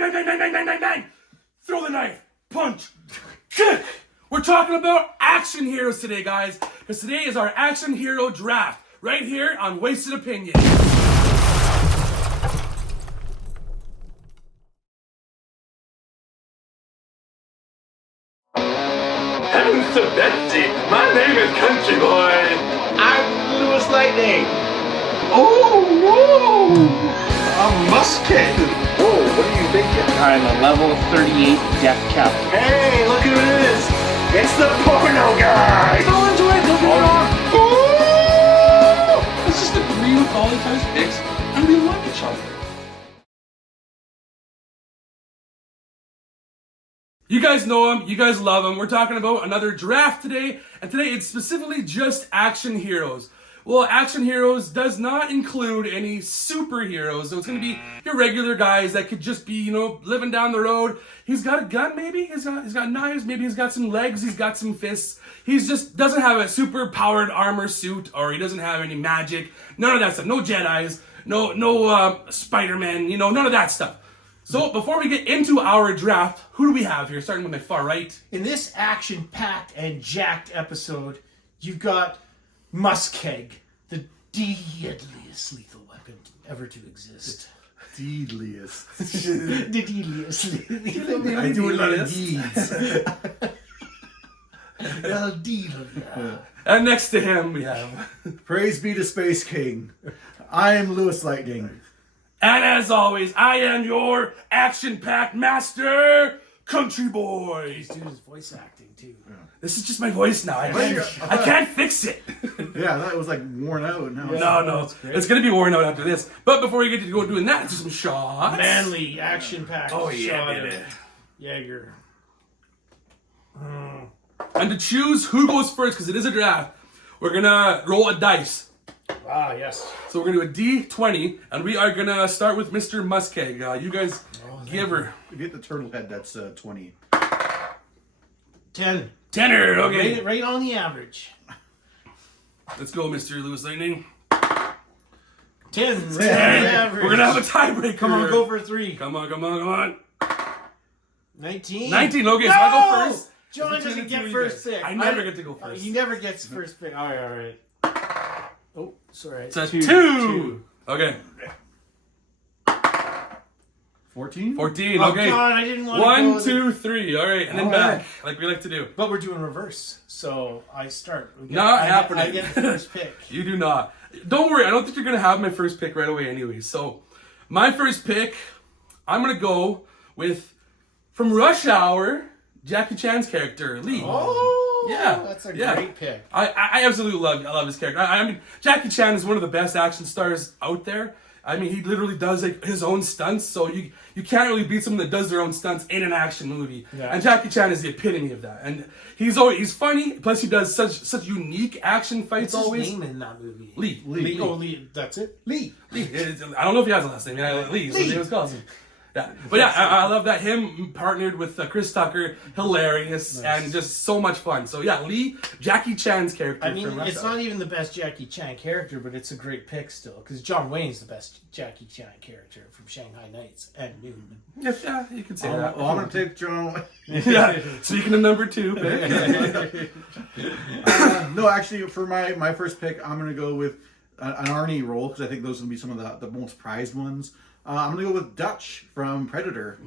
bang, bang, bang, bang, bang, bang, bang, bang. Throw the knife, punch, kick. We're talking about action heroes today, guys, because today is our action hero draft right here on Wasted Opinion. Heavens to Betsy, my name is CountryBoy. I'm LewisLightning. Oh, whoa! I'm MussKeg. Whoa, what are you thinking? I'm a level 38 death captain. Hey, look who it is! It's the porno guy! Still enjoy it, don't get me wrong. Ooh! Let's just agree with all each other's picks, and we love each other. You guys know him, you guys love him. We're talking about another draft today, and today it's specifically just action heroes. Well, action heroes does not include any superheroes, so it's going to be your regular guys that could just be, you know, living down the road. He's got a gun, maybe. He's got knives. Maybe he's got some legs. He's got some fists. He's just doesn't have a super powered armor suit, or he doesn't have any magic. None of that stuff. No Jedis. No Spider-Man. You know, none of that stuff. So before we get into our draft, who do we have here? Starting with my far right. In this action-packed and jacked episode, you've got MussKeg, the deadliest lethal weapon ever to exist. Deedliest. The deadliest lethal weapon. I do a lot of deeds. El Deedle. And next to him we have... Praise be to Space King. I am LewisLightning. And as always, I am your action-packed master, CountryBoy. He's doing his voice acting, too. This is just my voice now. I can't fix it. Yeah, that was like worn out. Now No. It's going to be worn out after this. But before we get to go doing that, let's do some shots. Manly, action-packed Oh, yeah, shot baby. of Jaeger. And to choose who goes first, because it is a draft, we're going to roll a dice. Ah, yes. So we're going to do a D20, and we are going to start with Mr. MussKeg. You guys give her. Get the turtle head, that's 20. 10. Tenner, okay. Right on the average. Let's go, Mr. LewisLightning. 10. Right on the average. We're going to have a tiebreaker. Come on, go for 3. Come on. 19. 19, okay, so I go first. John It's between doesn't the get two of first you guys. pick. I never get to go first. He never gets first pick. All right. Oh, sorry. So that's 2. Okay. 14? 14, Oh, okay. God, I didn't want to 1, go 2, 3. All right, and then All back, right. like we like to do. But we're doing reverse, so I start. Not happening. I get the first pick. You do not. Don't worry, I don't think you're going to have my first pick right away anyway. So, my first pick, I'm going to go with, from Rush Hour, Jackie Chan's character, Lee. Oh, Yeah, that's a yeah. great pick. I absolutely love his character. I mean, Jackie Chan is one of the best action stars out there. I mean, he literally does like his own stunts, so you can't really beat someone that does their own stunts in an action movie. Yeah. And Jackie Chan is the epitome of that. And he's funny. Plus, he does such unique action fights. What's always. his name in that movie? Lee. Lee. Oh, Lee. That's it. Lee. I don't know if he has a last name. Yeah, Lee. So he was called him. Yeah, but yeah, I love that him partnered with Chris Tucker, hilarious and just so much fun. So yeah, Lee, Jackie Chan's character. I mean, from Rush it's Hour. not even the best Jackie Chan character, but it's a great pick still. Because John Wayne's the best Jackie Chan character from Shanghai Nights and Noon. Yeah, you can say that. Well, I'm going to take John. Yeah. Speaking of number 2, pick. No, actually, for my first pick, I'm going to go with an Arnie role, because I think those are going to be some of the most prized ones. I'm going to go with Dutch from Predator.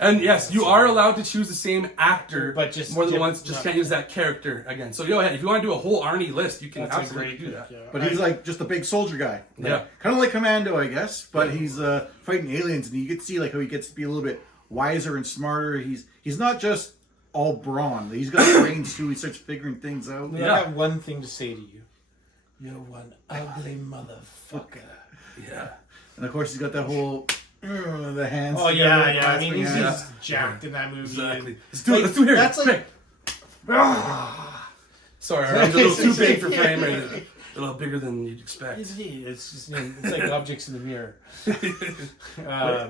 And yes, you are allowed to choose the same actor, But just more than give- once. Just can't use that character again. So go ahead. If you want to do a whole Arnie list, you can That's a absolutely great do pick, that. yeah. But he's like just a big soldier guy. Yeah. Kind of like Commando, I guess. But he's fighting aliens, and you get to see like how he gets to be a little bit wiser and smarter. He's not just all brawn. He's got brains too. He starts figuring things out. I Yeah. have one thing to say to you. You're one ugly motherfucker. Yeah. And of course, he's got that whole the hands. Oh, together, yeah. I clasping mean, he's hands. just jacked in that movie. Exactly. Let's do Like, it. Let's do it here. that's like- Pick. Sorry, I'm a little too big for frame rate. A little bigger than you'd expect. It's just it's like objects in the mirror.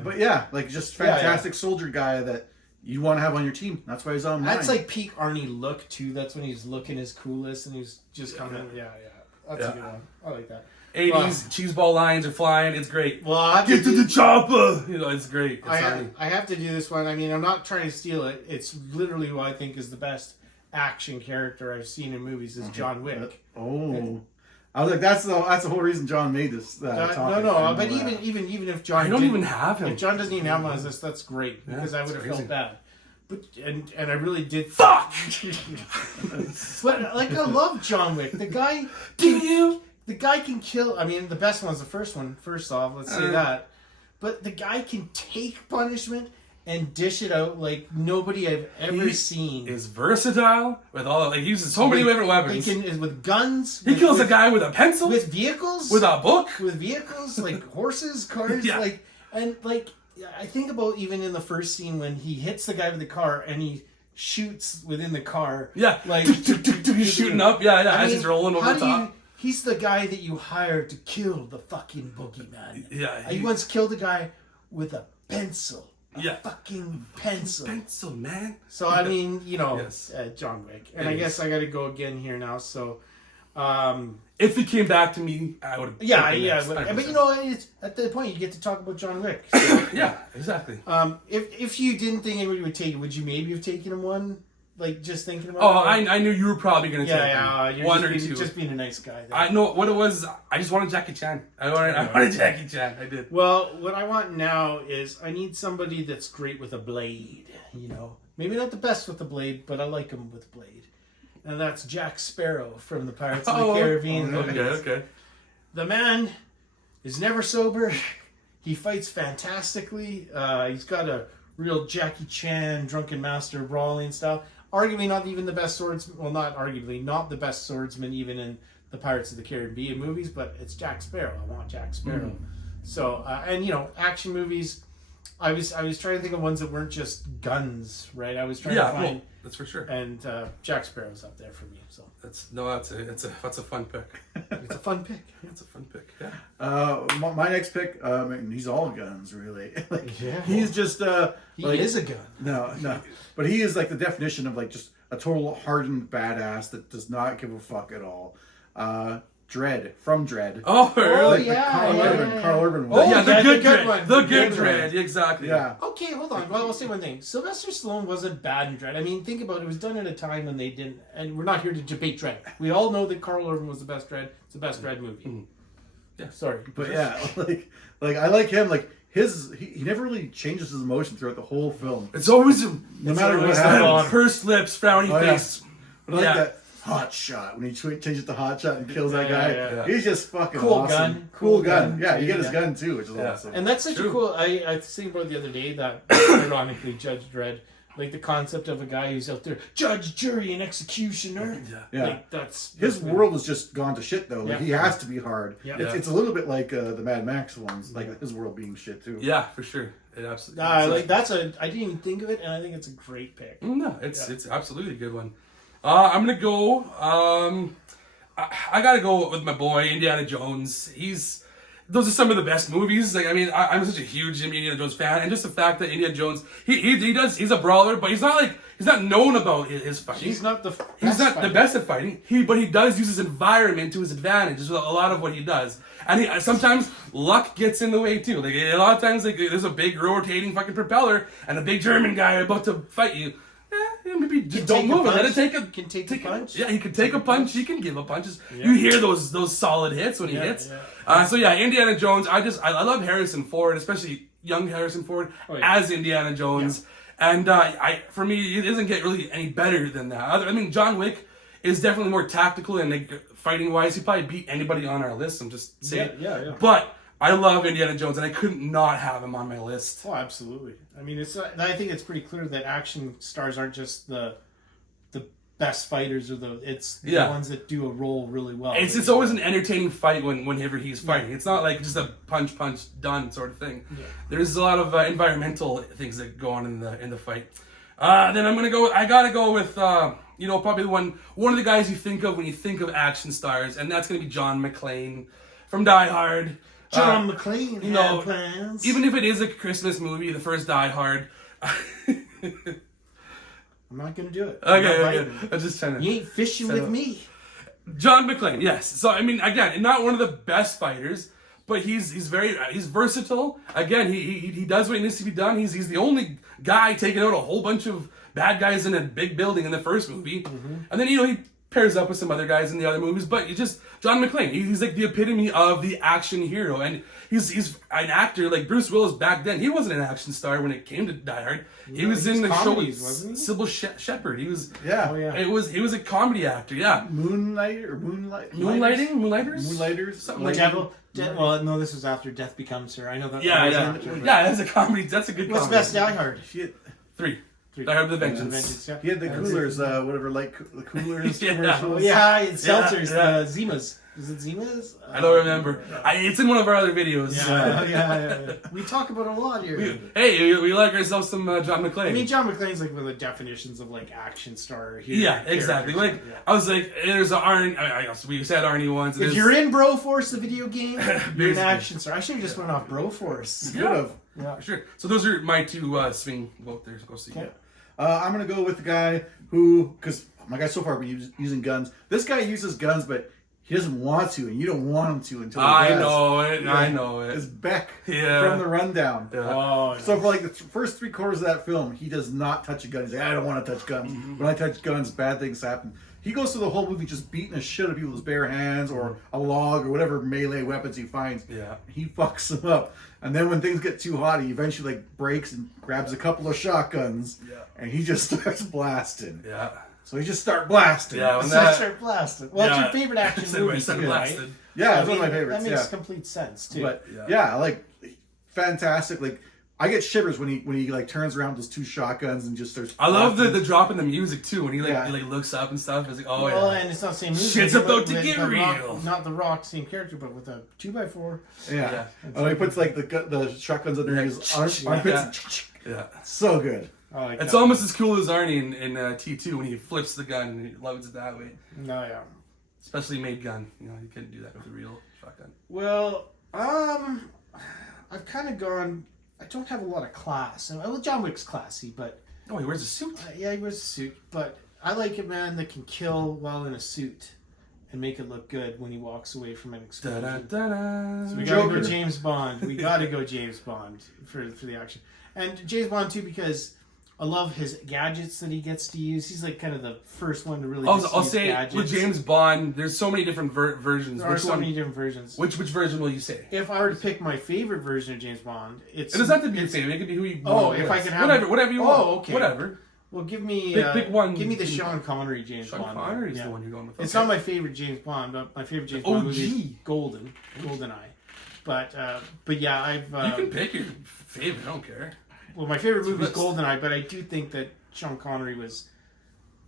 But yeah, like just fantastic soldier guy that you want to have on your team. That's why he's on mine. That's like peak Arnie look too. That's when he's looking his coolest and he's just coming. Yeah. That's a good one. I like that. 80s cheeseball lines are flying. It's great. Well, I have Get to the chopper. It's great. It's I funny. have to do this one. I mean, I'm not trying to steal it. It's literally what I think is the best action character I've seen in movies is John Wick. Oh, I was like, that's the whole reason John made this. Topic. No, but even if John, I don't even have him. If John doesn't even have him on his list, that's great because I would have crazy. felt bad. But and I really did. Fuck! But like, I love John Wick. The guy, the guy can kill. I mean, the best one's the first one. First off, let's say that. But the guy can take punishment and dish it out like nobody I've ever seen. Is versatile with all. Like, he uses so many different weapons. He can with guns. He kills a guy with a pencil. With vehicles. With a book. With vehicles like horses, cars, Yeah. I think about even in the first scene when he hits the guy with the car and he shoots within the car. Yeah, like he's shooting up. Yeah, as he's rolling over the top. He's the guy that you hired to kill the fucking boogeyman. Yeah, he once killed a guy with a pencil. Yeah. Fucking pencil. Pencil, man. So I mean, Yes. John Wick, and I guess I got to go again here now. So, if he came back to me, I would. yeah. But it's at the point you get to talk about John Wick. So, yeah, exactly. If you didn't think anybody would take it, would you maybe have taken him one? Like just thinking about. Oh, it? I knew you were probably gonna take You're one just or two. just being a nice guy. There. I know what it was. I just wanted Jackie Chan. I wanted Jackie Chan. I did. Well, what I want now is I need somebody that's great with a blade. Maybe not the best with the blade, but I like him with a blade. And that's Jack Sparrow from the Pirates of the Caribbean movies. Okay. The man is never sober. He fights fantastically. He's got a real Jackie Chan drunken master brawling style. Arguably not even the best swordsman. Well, not arguably not the best swordsman even in the Pirates of the Caribbean movies, but it's Jack Sparrow. I want Jack Sparrow. So action movies. I was trying to think of ones that weren't just guns, right? I was trying to find. That's for sure. And Jack Sparrow's up there for me. So That's a fun pick. it's a fun pick. It's a fun pick. Yeah. My next pick, he's all guns, really. Yeah. He's just He is a gun. No, but he is like the definition of like just a total hardened badass that does not give a fuck at all. Dredd from Dredd. Oh, really? Carl Urban. Oh, yeah, the good good Dredd. one. The The good good Dredd. Exactly. Yeah. Okay, hold on. Well, I'll say one thing. Sylvester Stallone wasn't bad in Dredd. I mean, think about it. It was done at a time when they didn't... And we're not here to debate Dredd. We all know that Carl Urban was the best Dredd. It's the best Dredd movie. Yeah. Sorry. But yeah, like I like him. Like he never really changes his emotion throughout the whole film. It's always No matter what always happens. pursed lips, frowny Oh, yeah. face. But I like Yeah. that hot shot when he changes to hot shot and kills that Yeah, guy. yeah. He's just fucking Cool awesome. gun. Cool Cool gun. gun. Yeah, you get his Yeah. gun too, which is Yeah. awesome. And that's such True. a cool... I was thinking about it the other day that, ironically, Judge Dredd, like the concept of a guy who's out there, judge, jury, and executioner. Yeah. Like, that's His world has just gone to shit though. Like Yeah. he has to be hard. Yeah. It's a little bit like the Mad Max ones, like his world being shit too. Yeah, for sure. It absolutely. I didn't even think of it, and I think it's a great pick. No, it's absolutely a good one. I'm gonna go. I gotta go with my boy Indiana Jones. Those are some of the best movies. Like, I mean, I'm such a huge Indiana Jones fan, and just the fact that Indiana Jones, he's a brawler, but he's not known about his fighting. He's not the the best at fighting. But he does use his environment to his advantage. Is a lot of what he does, and sometimes luck gets in the way too. Like a lot of times, like there's a big rotating fucking propeller and a big German guy about to fight you. Maybe just don't move it. Let it take a punch. Yeah, he can take a punch. He can give a punch. You hear those solid hits when he hits. Yeah. Indiana Jones. I love Harrison Ford, especially young Harrison Ford as Indiana Jones. And for me, it doesn't get really any better than that. I mean, John Wick is definitely more tactical and like, fighting wise. He probably beat anybody on our list. I'm just saying. Yeah. But I love Indiana Jones, and I couldn't not have him on my list. Oh, absolutely. I mean, I think it's pretty clear that action stars aren't just the best fighters or the ones that do a role really well. It's always an entertaining fight whenever he's fighting. It's not like just a punch done sort of thing. Yeah. There's a lot of environmental things that go on in the fight. Then I gotta go with probably one of the guys you think of when you think of action stars, and that's gonna be John McClane from Die Hard. John McClane had plans. Even if it is a Christmas movie, the first Die Hard. I'm not gonna do it. Okay. I'm just trying to. You ain't fishing with me. John McClane, yes. So I mean, again, not one of the best fighters, but he's versatile. Again, he does what needs to be done. He's the only guy taking out a whole bunch of bad guys in a big building in the first movie, and then he pairs up with some other guys in the other movies. But you just John McClane, he's like the epitome of the action hero, and he's an actor like Bruce Willis back then. He wasn't an action star when it came to Die Hard. He was in the show with Sybil Shepherd. He was He was a comedy actor. Yeah, Moonlighters, something like Devil. Well, no, this was after Death Becomes Her. I know that. Yeah. That's a comedy. That's a good. What's comedy. best Die Hard? Three. Die Hard with a Vengeance. He had the coolers, whatever, like the coolers commercials. Yeah, it's seltzers, Zimas. Is it Zimas? I don't remember. It's in one of our other videos. Yeah. We talk about it a lot here. We like ourselves some John McClane. I mean, John McClane's like one of the definitions of like action star hero. Yeah, exactly. Like I was like, there's an Arnie. We said Arnie once. If you're in Broforce, the video game, you're an action star. I should have just went off Broforce. Yeah, sure. So those are my two swing vote there. So go see. Okay. I'm gonna go with the guy who, because my guy so far been using guns. This guy uses guns, but he doesn't want to, and you don't want him to until he does. I know it. It's Beck Yeah. from The Rundown. Yeah. Oh, So for like the first 3/4 of that film, he does not touch a gun. He's like, I don't want to touch guns. When I touch guns, bad things happen. He goes through the whole movie just beating the shit out of people with his bare hands or a log or whatever melee weapons he finds. Yeah. He fucks them up. And then when things get too hot, he eventually like breaks and grabs a couple of shotguns. Yeah. And he just starts blasting. Yeah. So he just start blasting. Yeah. When start blasting. Well, it's your favorite action When movie, start too, right? blasted. Yeah, it's one of my favorites. That makes complete sense too. But yeah, like fantastic. Like I get shivers when he like turns around with those two shotguns and just starts. I love blasting. the drop in the music too when he Yeah. he looks up and stuff. It's like, oh well, yeah. and it's not the same movie. Shit's but about to with get The Rock- real. Not the Rock, same character, but with a 2x4. Yeah. Oh, he puts like the shotguns under his armpits. Yeah. So good. Oh, like It's that. almost as cool as Arnie in T2 when he flips the gun and he loads it that way. No, yeah. Especially made gun. You know, you couldn't do that with a real shotgun. Well, I've kind of gone. I don't have a lot of class. Well, John Wick's classy, but Oh, he wears a suit. yeah, he wears a suit. But I like a man that can kill while in a suit and make it look good when he walks away from an explosion. Da-da-da-da. So we gotta Joker. go James Bond. We gotta go James Bond for the action, and James Bond too because I love his gadgets that he gets to use. He's like kind of the first one to really. I'll use say gadgets. with James Bond, there's so many different versions. There are Which so one? many different versions. Which version will you say? If I were to pick my favorite version of James Bond, it's It doesn't have to be the same. It could be who you. Oh, want. if I could have- whatever you want. Oh, okay. Whatever. well, give me Pick one. Give me the Sean Connery James Sean Bond. Connery's Yeah. the one you're going with. It's Okay. not my favorite James Bond, but my favorite James The Bond movie is OG. GoldenEye. But yeah, I've You can pick your favorite. I don't care. well, my favorite movie is list. GoldenEye, but I do think that Sean Connery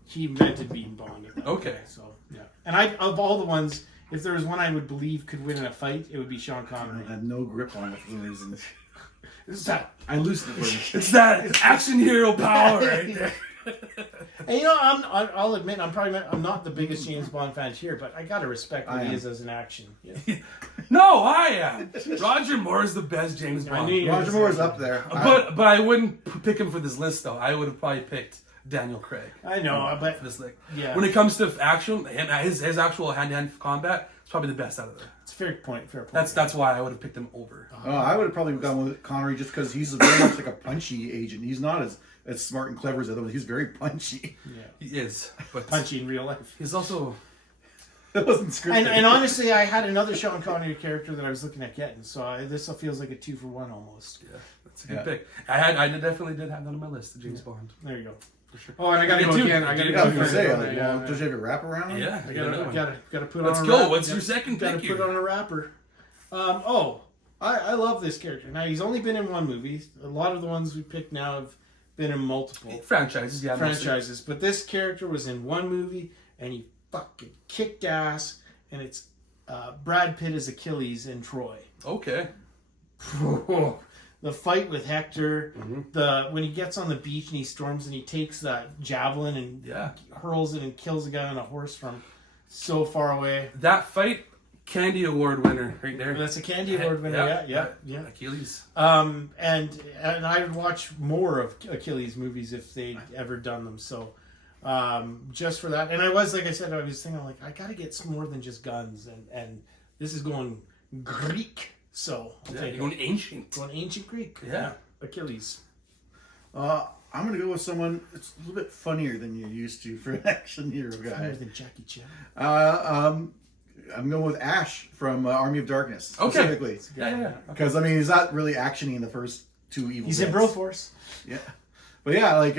he invented being Bond. At that Okay. point, so yeah, and of all the ones, if there was one I would believe could win in a fight, it would be Sean Connery. I had no grip on it for some reason. It's that. I loosened it for you. It's that action hero power right there. And I'll admit I'm not the biggest James Bond fan here, but I gotta respect what I he am. is as an action. Yeah. No, I am. Roger Moore is the best James Bond. knew you- Roger Moore's up there. But I wouldn't pick him for this list though. I would have probably picked Daniel Craig. I know, but For this list. yeah, When it comes to action, his actual hand-to-hand combat is probably the best out of there. it's a fair point. That's why I would have picked him over. I would have probably gone with Connery just because he's very much like a punchy agent. He's not as smart and clever as the other ones. He's very punchy. Yeah, He is, but punchy in real life. he's also That wasn't scripted. And honestly, I had another Sean Connery character that I was looking at getting, so this feels like a 2-for-1 almost. yeah, that's a good pick. I definitely did have that on my list, the James Bond. There you go. For sure. Oh, and I gotta Me go too. again. I gotta Yeah, I go was gonna again. say, Yeah, does you have your wrap around him? Yeah, I you got another one. gotta put Let's on. go. A wrap. What's your second Gotta pick put here? on a wrapper. I love this character. Now he's only been in one movie. A lot of the ones we picked now have been in multiple Franchises, yeah. mostly. franchises, but this character was in one movie and he fucking kicked ass. And it's Brad Pitt as Achilles in Troy. Okay. The fight with Hector, Mm-hmm. when he gets on the beach and he storms and he takes that javelin and Yeah. hurls it and kills a guy on a horse from so far away. That fight, Candy Award winner right there. That's a Candy Award winner. Yeah. Achilles. And I would watch more of Achilles movies if they'd ever done them. So just for that. And I was, like I said, I was thinking, like, I got to get some more than just guns. And this is going Greek. So, I'll take it. Going ancient. Going ancient Greek. Yeah. Achilles. I'm going to go with someone that's a little bit funnier than you're used to for an action hero Better guy. than Jackie Chan. I'm going with Ash from Army of Darkness, Okay. specifically. Yeah. Because, I mean, he's not really action-y in the first two Evil He's Deads. in Broforce. Yeah. But yeah, like,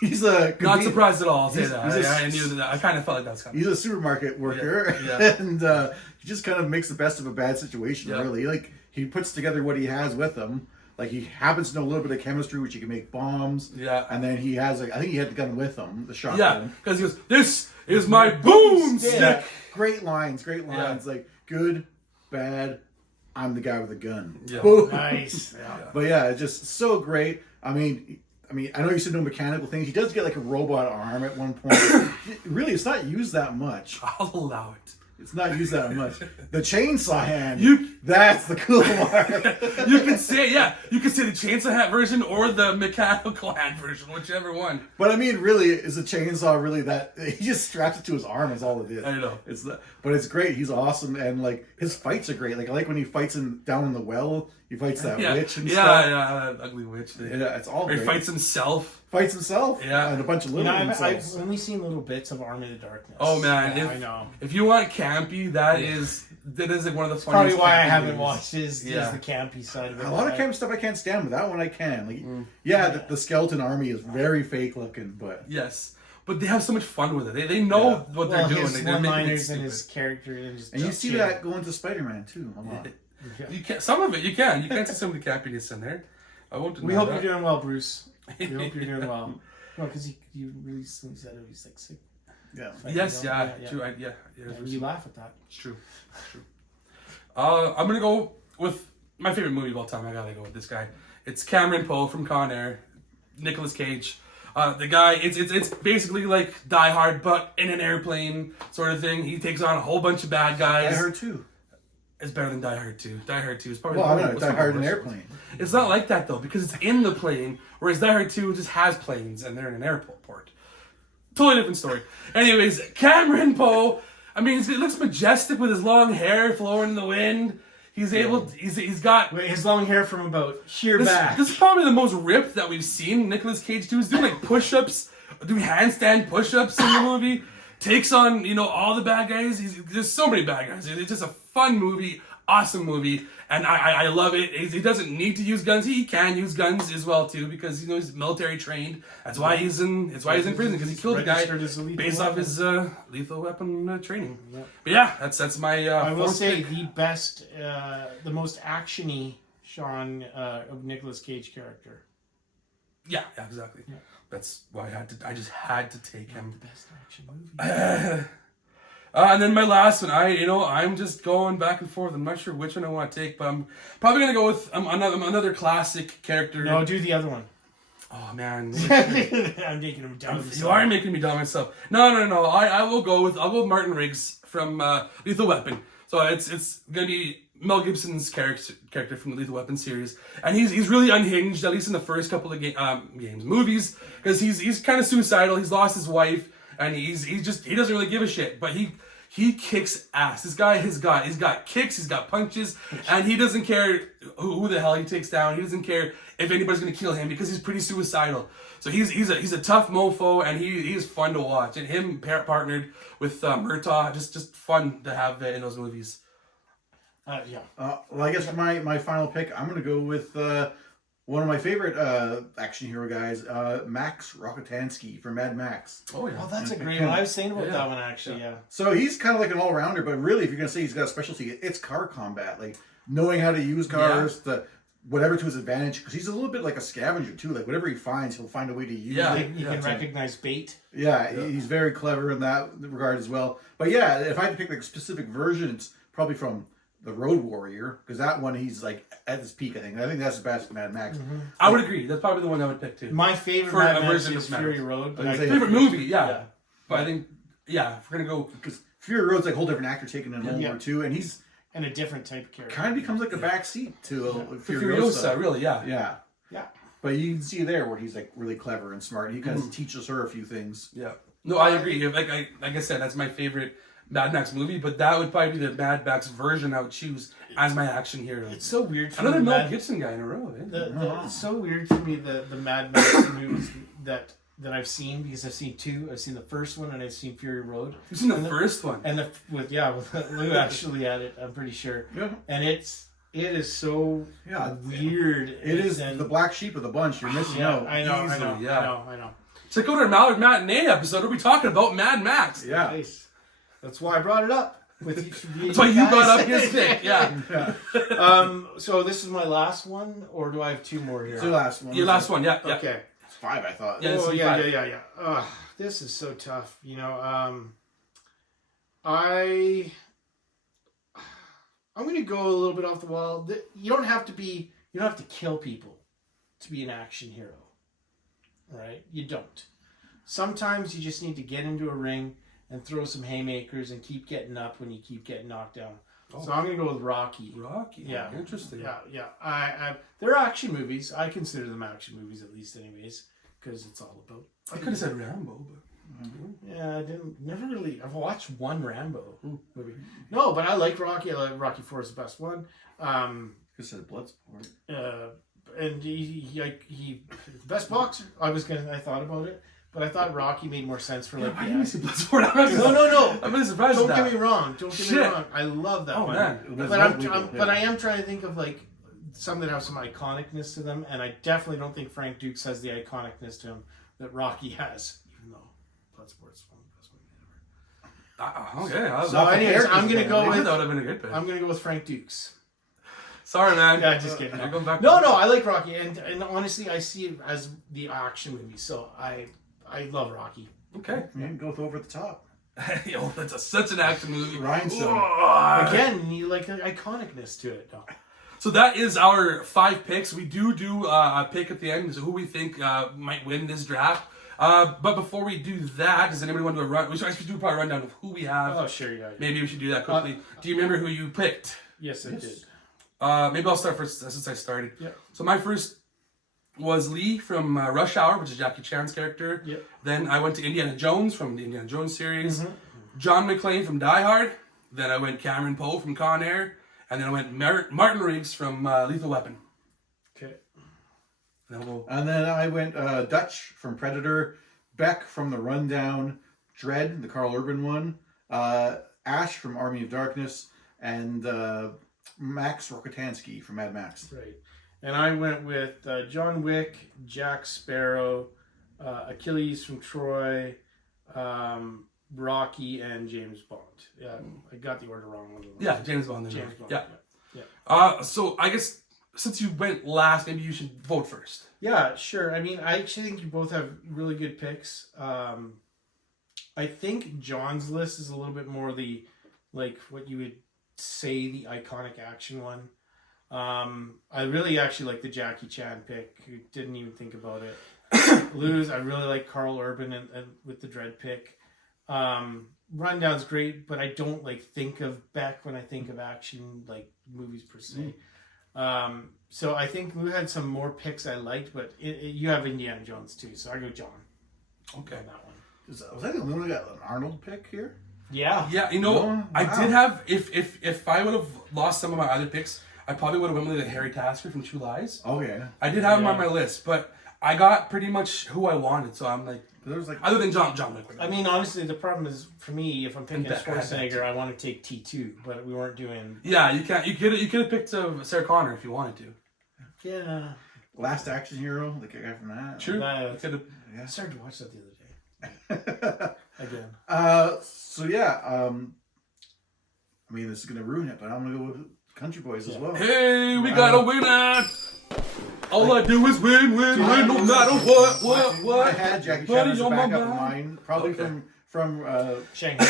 he's a... Not surprised at all. I'll say He's- that. he's a- I knew that. I kind of felt like that was coming. He's a supermarket worker, Yeah. and he just kind of makes the best of a bad situation, Yeah. really. Like, he puts together what he has with him. Like, he happens to know a little bit of chemistry, which he can make bombs. Yeah. And then he has, like, I think he had the gun with him, the shotgun. Yeah, because he goes, "This is my boomstick." Yeah. Great lines, great Yeah. lines. Like, good, bad, I'm the guy with a gun. Yeah. Boom. Nice. Yeah. But yeah, it's just so great. I mean, I know you said no mechanical things. He does get like a robot arm at one point. Really, it's not used that much. I'll allow it. It's not used that much. The chainsaw hand. You- That's the cool part. You can say, you can say the chainsaw hat version or the mechanical hand version, whichever one. But I mean, really, is a chainsaw really that? He just straps it to his arm. Is all it is. I know. It's the, but it's great. He's awesome, and like his fights are great. Like I like when he fights down in the well. He fights that witch and stuff. Yeah, that ugly witch. Yeah, it's all Or he great. fights himself. Fights himself. Yeah. And a bunch of You little know, themselves. I've only seen little bits of Army of the Darkness. Oh man, Yeah, I know. If you want campy, that is like one of the funniest. Probably why I campy haven't movies. watched is the Yeah. campy side of it. A lot of camp stuff I can't stand, but that one I can. Like, the skeleton army is very fake looking, but Yes, but they have so much fun with it. They know what they're doing. His They're making it one-liners and stupid. his character and his and you see that going to Spider-Man too a lot. You can some of it. You can see some of the campiness in there. I won't deny We hope that. you're doing well, Bruce. We hope you're doing well. No, because you really said he's like sick. Yeah. Yes, You know, yeah, yeah. true. And you laugh at that. It's true. It's true. I'm gonna go with my favorite movie of all time. I gotta go with this guy. It's Cameron Poe from Con Air, Nicolas Cage. The guy, it's basically like Die Hard, but in an airplane sort of thing. He takes on a whole bunch of bad guys. I heard too. It's better than Die Hard 2. Die Hard 2 is probably. Well, I one know of Die the Hard in an worst airplane. ones. It's not like that though, because it's in the plane, whereas Die Hard 2 just has planes and they're in an airport. Totally different story. Anyways, Cameron Poe. I mean, he looks majestic with his long hair flowing in the wind. He's able. He's got. Wait, his long hair from about here back. This is probably the most ripped that we've seen Nicolas Cage do. He's doing like push-ups, doing handstand push-ups in the movie. Takes on, all the bad guys. There's so many bad guys. It's just a fun movie, awesome movie, and I love it. He doesn't need to use guns. He can use guns as well too because he's military trained. That's why he's in prison because he killed a guy Registered as a lethal based off weapon. his lethal weapon training. But yeah, that's my. I will fourth say pick. the best, the most actiony Sean of Nicolas Cage character. Yeah, exactly. Yeah. That's why I just had to take him. The best action movie. And then my last one, I'm just going back and forth. I'm not sure which one I want to take, but I'm probably gonna go with another classic character. No, do the other one. Oh man, I'm making him dumb. you are making me dumb myself. No. I'll go with Martin Riggs from Lethal Weapon. So it's gonna be Mel Gibson's character from the Lethal Weapon series, and he's really unhinged, at least in the first couple of movies, because he's kind of suicidal. He's lost his wife, and he doesn't really give a shit, but he kicks ass. This guy he's got kicks, he's got punches, and he doesn't care who the hell he takes down. He doesn't care if anybody's gonna kill him because he's pretty suicidal. So he's a tough mofo, and he's fun to watch. And him partnered with Murtaugh, just fun to have in those movies. Yeah. Well, I guess for my final pick, I'm going to go with one of my favorite action hero guys, Max Rokitansky from Mad Max. Oh yeah. Oh, that's a great one. I was saying about Yeah. that one actually. Yeah. So he's kind of like an all-rounder, but really, if you're going to say he's got a specialty, it's car combat. Like, knowing how to use cars, whatever to his advantage, because he's a little bit like a scavenger, too. Like, whatever he finds, he'll find a way to use Yeah. it. You can recognize bait. Yeah, he's very clever in that regard as well. But yeah, if I had to pick like a specific version, it's probably from the Road Warrior, because that one he's like at his peak. I think that's the best Mad Max. I would agree. That's probably the one I would pick too. My favorite For Mad a Max version is of Mad Fury Max. Road. But I was gonna say- Favorite movie, yeah. Yeah. But I think, if we're gonna go, Because Fury Road's like a whole different actor taking in World Yeah. War II, and he's And a different type of character. kind of becomes like a backseat to for Furiosa. Furiosa, really, yeah. Yeah. Yeah. But you can see there where he's like really clever and smart. And he kind of teaches her a few things. Yeah. No, I agree. Like I said, that's my favorite Mad Max movie, but that would probably be the Mad Max version I would choose as my action hero. It's so weird for Another me. Mel Gibson guy in a row. Eh? It's so weird for me the Mad Max movies that I've seen, because I've seen two. I've seen the first one and I've seen Fury Road. You've seen the first one, and with Lou actually had it. I'm pretty sure. Yeah. And it is so weird. It is the black sheep of the bunch. You're missing out. I know. I know. Check out our Mallard Matinee episode where we talking about Mad Max. Yeah. Nice. That's why I brought it up. That's why you brought up his pick. Yeah. So this is my last one, or do I have two more here? It's your last one. Your last one. Yeah. Okay. It's 5, I thought. Yeah. Oh, yeah. This is so tough. You know, I'm going to go a little bit off the wall. You don't have to kill people to be an action hero. Right? You don't. Sometimes you just need to get into a ring and throw some haymakers and keep getting up when you keep getting knocked down. Oh. So I'm going to go with Rocky. Rocky. Yeah. Interesting. Yeah. They're action movies. I consider them action movies, at least anyways, because it's all about... I could have said Rambo, but... Yeah, I've watched one Rambo movie. No, but I like Rocky. I like Rocky 4 is the best one. You said Bloodsport. And he the best boxer. I thought about it, but I thought Rocky made more sense for like. I didn't see Bloodsport. No. I'm really surprised. Don't get me wrong. I love that one. Man. But I am trying to think of like some that have some iconicness to them, and I definitely don't think Frank Dukes has the iconicness to him that Rocky has, even though Bloodsport's one of the best movies ever. Okay. So anyways, I'm gonna go with. That would have been a good pick. I'm gonna go with Frank Dukes. Sorry, man. Yeah, just kidding. No, I like Rocky, and honestly, I see it as the action movie, so I love Rocky. Okay. You can go over the top. Yo, that's such an action movie. Rhinestone. Again, you like the iconicness to it, though. So that is our 5 picks. We do a pick at the end, so who we think might win this draft. But before we do that, does anybody want to do a run? We should do probably a rundown of who we have. Oh, sure, yeah. Maybe we should do that quickly. Do you remember who you picked? Yes, I did. Maybe I'll start first since I started. Yep. So my first was Lee from Rush Hour, which is Jackie Chan's character. Yep. Then I went to Indiana Jones from the Indiana Jones series. Mm-hmm. John McClane from Die Hard. Then I went Cameron Poe from Con Air. And then I went Martin Riggs from Lethal Weapon. Okay. And then I went Dutch from Predator, Beck from The Rundown, Dredd, the Carl Urban one, Ash from Army of Darkness, and Max Rokitansky from Mad Max. Right. And I went with John Wick, Jack Sparrow, Achilles from Troy, Rocky, and James Bond. Yeah, I got the order wrong. Yeah, James Bond. James Bond. Yeah. So I guess since you went last, maybe you should vote first. Yeah, sure. I mean, I actually think you both have really good picks. I think John's list is a little bit more the, like, what you would say the iconic action one. I really actually like the Jackie Chan pick. Didn't even think about it. Lou's, I really like Carl Urban and with the Dredd pick. Rundown's great, but I don't like think of Beck when I think of action like movies per se. So I think Lou had some more picks I liked, but you have Indiana Jones too, so I go John. Okay, on that one. Was I the only one who got an Arnold pick here? Yeah. Yeah, you know, wow. I did have if I would have lost some of my other picks, I probably would have went with like Harry Tasker from True Lies. Okay. I did have him on my list, but I got pretty much who I wanted, so I'm like, there's like other than John Wick. I mean, honestly, the problem is for me, if I'm picking Schwarzenegger, I want to take T2, but we weren't doing. Yeah, you can't. You could have picked Sarah Connor if you wanted to. Yeah. Last Action Hero, the guy from that. True. I started to watch that the other day. Again. So yeah, I mean, this is gonna ruin it, but I'm gonna go with Country Boys as well. Hey, we got a winner. All I do is win, no matter what. I had Jackie Chan as a backup of mine, probably from Shanghai.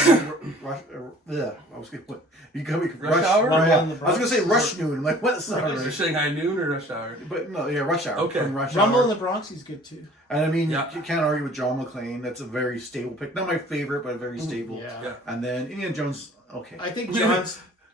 Rush. I was gonna put Rush Hour. I was gonna say Rush Noon. I'm like, what's that? Shanghai Noon or Rush Hour? But no, yeah, Rush Hour. Okay. From Rush Rumble Hour. in the Bronx is good too. And I mean, you can't argue with John McClane. That's a very stable pick. Not my favorite, but very stable. Yeah. And then Indiana Jones. Okay. I think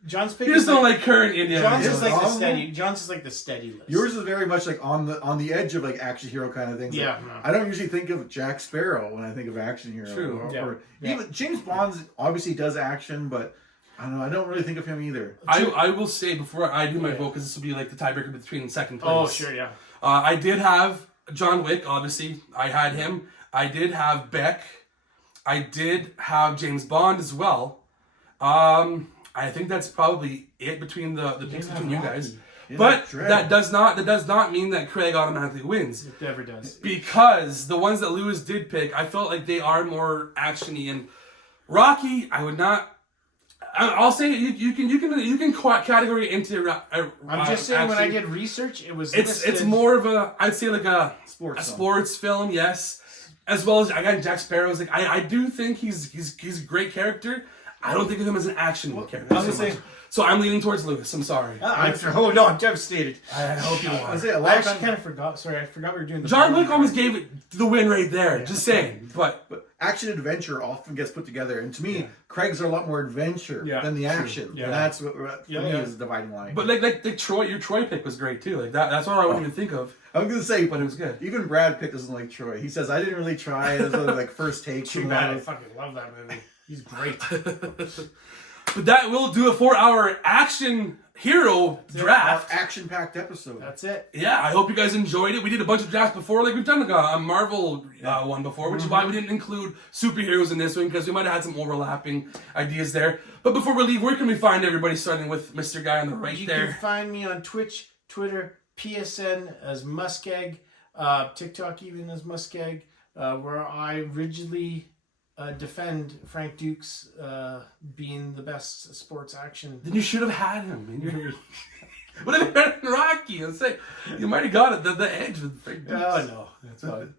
John's pick. You just don't like current Indiana John's heroes. is like the Awesome. steady. John's is like the steady list. Yours is very much like on the edge of like action hero kind of things. Yeah, Like, no. I don't usually think of Jack Sparrow when I think of action hero. True. Or Yeah. even James Bond obviously does action, but I don't know. I don't really think of him either. I will say before I do my Yeah. vote, because this will be like the tiebreaker between second place. Oh, sure, yeah. I did have John Wick, obviously. I had him. I did have Beck. I did have James Bond as well. I think that's probably it between the picks between you guys. Yeah, But Dredd. that does not mean that Craig automatically wins. It never does. Because the ones that Lewis did pick, I felt like they are more actiony. And Rocky, I would not. I'll say you can category into. I'm just saying, when I action. did research, it was It's listed. more of a, I'd say like a Sports film. sports film, yes. As well as again Jack Sparrow's like I do think he's a great character. I don't think of him as an action character. I was so gonna much. say- So I'm leaning towards Lewis. I'm sorry. I'm devastated. I hope you I are. say a I lot of actually times, kind of forgot. Sorry, I forgot we were doing the. John Wick almost gave it the win right there. Just saying, but action adventure often gets put together, and to me, Craig's are a lot more adventure Yeah, than the action. Yeah. And that's what for Yeah, me yeah. is the dividing line. like Troy, your Troy pick was great too. Like that's what I wouldn't even think of, I'm gonna say, but it was good. even Brad Pitt doesn't like Troy. He says I didn't really try. It was like first takes. Too and bad. I all. fucking love that movie. He's great. But that will do it for our action hero draft. Our action-packed episode. That's it. Yeah, I hope you guys enjoyed it. We did a bunch of drafts before, like we've done like a Marvel one before, which is why we didn't include superheroes in this one, because we might have had some overlapping ideas there. But before we leave, where can we find everybody, starting with Mr. Guy on the right You there? can find me on Twitch, Twitter, PSN as MussKeg, TikTok even as MussKeg, where I rigidly defend Frank Dukes being the best sports action. Then you should have had him. In your... Would have been better than Rocky. I was saying, you might have got it, the edge with Frank Dukes. Oh no, that's fine.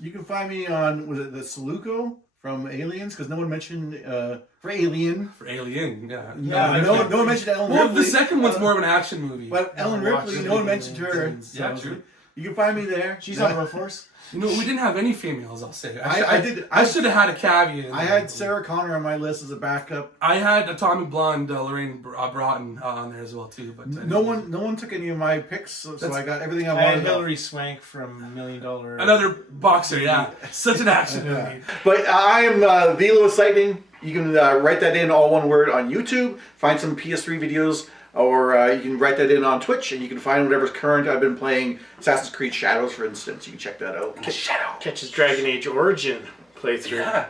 You can find me on, was it the Saluko from Aliens? Because no one mentioned for Alien. For Alien, yeah. No one mentioned Ellen Well, Ripley. the second one's more of an action movie. But Ellen I watched Ripley, it. no one mentioned her. Yeah, true. You can find me there. She's on Road Force. You know, we didn't have any females, I'll say. I should have had a caveat. in I there. had Sarah Connor on my list as a backup. I had Atomic Blonde, Lorraine Broughton on there as well too, but No one took any of my picks, so I got everything I I had wanted. Hilary Swank from $1 Million. Another boxer, yeah. Such an action movie. But I am the LewisLightning. You can write that in all one word on YouTube. Find some PS3 videos, or you can write that in on Twitch, and you can find whatever's current. I've been playing Assassin's Creed Shadows, for instance. You can check that out. Catch his Dragon Age Origin playthrough. Yeah.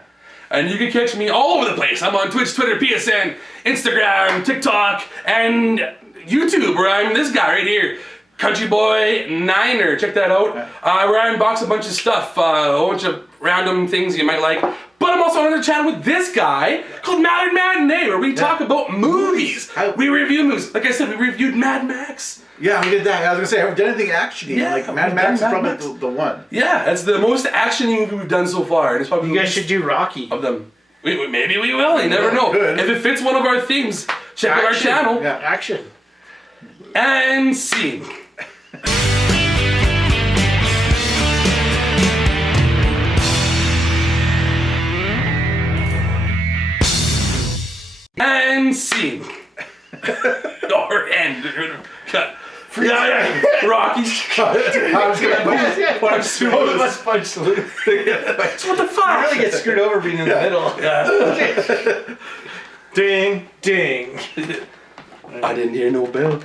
And you can catch me all over the place. I'm on Twitch, Twitter, PSN, Instagram, TikTok, and YouTube, where I'm this guy right here. CountryBoy Niner, check that out. Where I unbox a bunch of stuff, a bunch of random things you might like. But I'm also on another channel with this guy called Mallard Matinee, where we talk about movies. We review movies. Like I said, we reviewed Mad Max. Yeah, we did that. I was gonna say, I haven't done anything action. Yeah, Like we've Mad done Max is Mad probably Max. the one. Yeah, that's the most action-y movie we've done so far. And it's probably You guys should do Rocky. of them. Maybe we will. You never know. Good. If it fits one of our themes, check out our Action. channel. Yeah. Action. And scene. And scene. Or end. Cut. Yeah. Rocky. I was gonna Punch Both of us punch salute. What the fuck? I really get screwed over being in the middle. Yeah. Ding, ding. I didn't hear no bell.